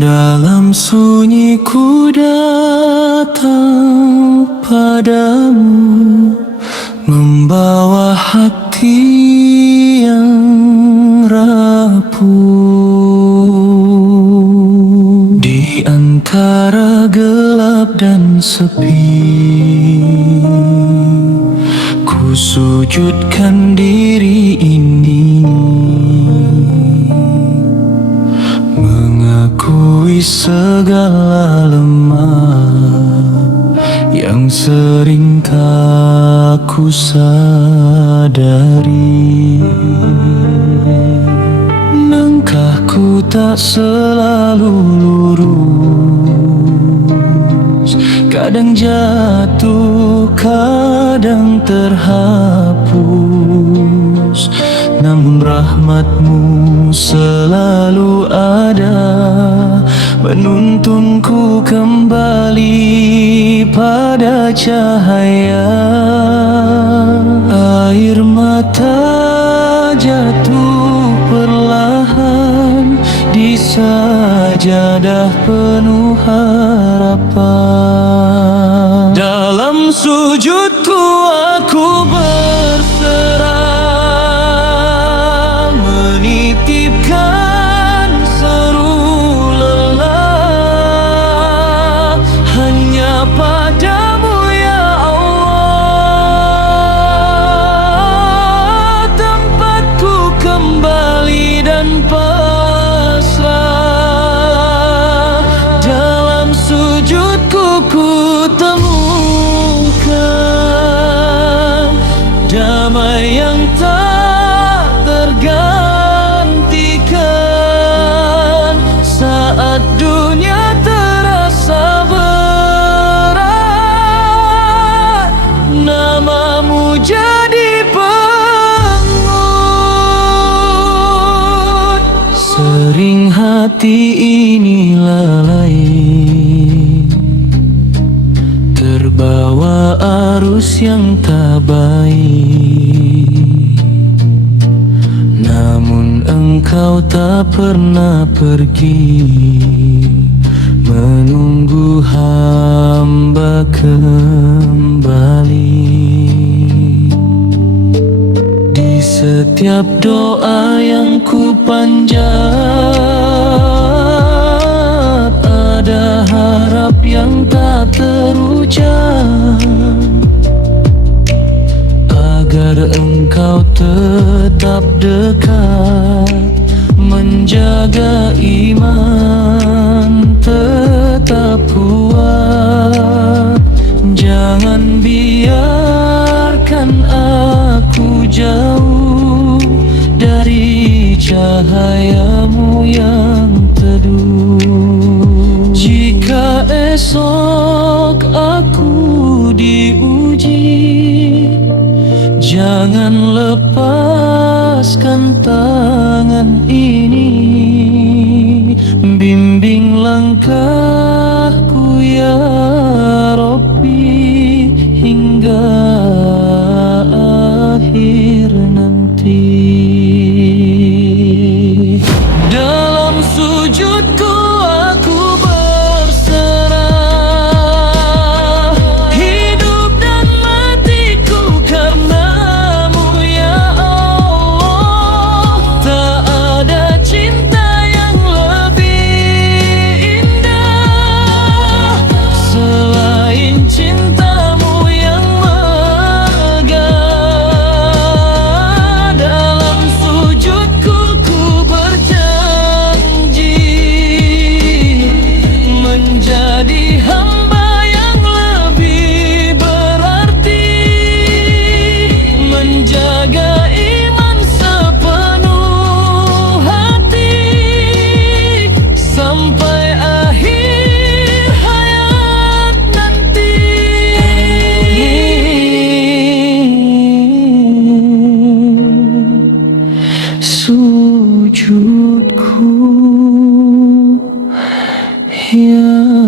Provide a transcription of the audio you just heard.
Dalam sunyi ku datang padamu, membawa hati yang rapuh. Di antara gelap dan sepi, ku sujudkan diri ini, mengakui segala lemah yang sering tak ku sadari. Langkahku tak selalu lurus, kadang jatuh, kadang terhapus. Namun rahmat-Mu selalu ada, menuntunku kembali pada cahaya. Air mata jatuh perlahan di sajadah penuh harapan. Dalam sujudku aku berserah, menitipkan seru lelah hanya padamu ya Allah. Tempatku kembali dan pasrah, dalam sujudku ku temukan damai yang tak tergantikan. Saat dunia terasa berat, nama-Mu jadi penguat. Sering hati ini lalai, terbawa arus yang tak baik, namun Engkau tak pernah pergi, menunggu hamba kembali. Di setiap doa yang ku panjat, ada harap yang tak terucap, agar Engkau tetap dekat, menjaga iman tetap kuat. Jangan biarkan aku jauh dari cahaya-Mu yang teduh. Jika esok aku diuji, jangan lepaskan tangan ini, bimbing langkahku ya Rabbi hingga akhir nanti. Dalam sujudku aku berserah, hidup dan matiku karena-Mu ya Allah. Tak ada cinta yang lebih indah selain cinta-Mu yang megah. Dalam sujudku ku berjanji, ya